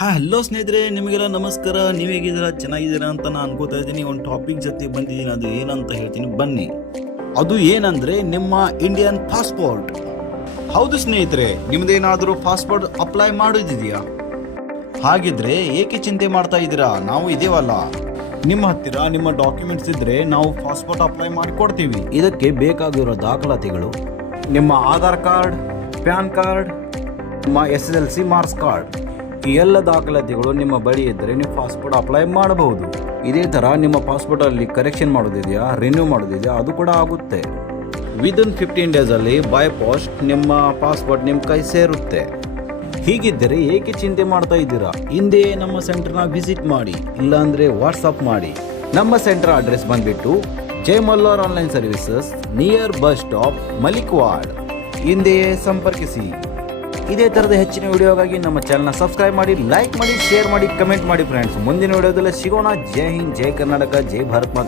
Hello ಸ್ನೇಹಿತರೆ, ನಿಮಗೆಲ್ಲ ನಮಸ್ಕಾರ. ನೀವು ಹೇಗಿದ್ದೀರಾ? ಚೆನ್ನಾಗಿದ್ದೀರಾ ಅಂತ ನಾನು ಅನ್ಕೋತಾ ಇದ್ದೀನಿ. ಒಂದು ಟಾಪಿಕ್ ಜೊತೆ ಬಂದಿದ್ದೀನಿ. ಅದು ಏನಂತ ಹೇಳ್ತೀನಿ, ಬನ್ನಿ. ಅದು ಏನಂದ್ರೆ ನಿಮ್ಮ ಇಂಡಿಯನ್ ಪಾಸ್ಪೋರ್ಟ್. ಹೌದು ಸ್ನೇಹಿತರೆ, ನಿಮ್ದೇನಾದರೂ ಪಾಸ್ಪೋರ್ಟ್ ಅಪ್ಲೈ ಮಾಡೋದಿದೆಯಾ? ಹಾಗಿದ್ರೆ ಏಕೆ ಚಿಂತೆ ಮಾಡ್ತಾ ಇದ್ದೀರಾ? ನಾವು ಇದೇವಲ್ಲ. ನಿಮ್ಮ ಹತ್ತಿರ ನಿಮ್ಮ ಡಾಕ್ಯುಮೆಂಟ್ಸ್ ಇದ್ರೆ ನಾವು ಪಾಸ್ಪೋರ್ಟ್ ಅಪ್ಲೈ ಮಾಡಿ ಕೊಡ್ತೀವಿ. ಇದಕ್ಕೆ ಬೇಕಾಗಿರೋ ದಾಖಲಾತಿಗಳು ನಿಮ್ಮ ಆಧಾರ್ ಕಾರ್ಡ್, ಪ್ಯಾನ್ ಕಾರ್ಡ್, ನಿಮ್ಮ SSLC ಮಾರ್ಕ್ಸ್ ಕಾರ್ಡ್. ಈ ಎಲ್ಲ ದಾಖಲಾತಿಗಳು ನಿಮ್ಮ ಬಳಿ ಇದ್ದರೆ ನೀವು ಪಾಸ್ಪೋರ್ಟ್ ಅಪ್ಲೈ ಮಾಡಬಹುದು. ಇದೇ ಥರ ನಿಮ್ಮ ಪಾಸ್ಪೋರ್ಟಲ್ಲಿ ಕರೆಕ್ಷನ್ ಮಾಡೋದಿದೆಯಾ, ರಿನ್ಯೂ ಮಾಡೋದಿದೆಯಾ, ಅದು ಕೂಡ ಆಗುತ್ತೆ. ವಿದಿನ್ 15 ಡೇಸಲ್ಲಿ ಬೈ ಪೋಸ್ಟ್ ನಿಮ್ಮ ಪಾಸ್ಪೋರ್ಟ್ ನಿಮ್ಮ ಕೈ ಸೇರುತ್ತೆ. ಹೀಗಿದ್ದರೆ ಏಕೆ ಚಿಂತೆ ಮಾಡ್ತಾ ಇದ್ದೀರಾ? ಹಿಂದೆ ನಮ್ಮ ಸೆಂಟರ್ನ ವಿಸಿಟ್ ಮಾಡಿ, ಇಲ್ಲಾಂದರೆ ವಾಟ್ಸಪ್ ಮಾಡಿ. ನಮ್ಮ ಸೆಂಟರ್ ಅಡ್ರೆಸ್ ಬಂದ್ಬಿಟ್ಟು Jai Mallar online services, near bus stop, Malikwad. ಹಿಂದೆಯೇ ಸಂಪರ್ಕಿಸಿ. ಇದೇ ಥರದ ಹೆಚ್ಚಿನ ವಿಡಿಯೋಗಾಗಿ ನಮ್ಮ ಚಾನಲ್ನ ಸಬ್ಸ್ಕ್ರೈಬ್ ಮಾಡಿ, ಲೈಕ್ ಮಾಡಿ, ಶೇರ್ ಮಾಡಿ, ಕಮೆಂಟ್ ಮಾಡಿ ಫ್ರೆಂಡ್ಸ್. ಮುಂದಿನ ವಿಡಿಯೋದಲ್ಲಿ ಸಿಗೋಣ. ಜೈ ಹಿಂದ್, ಜೈ ಕರ್ನಾಟಕ, ಜೈ ಭಾರತ್ ಮಾತಾ.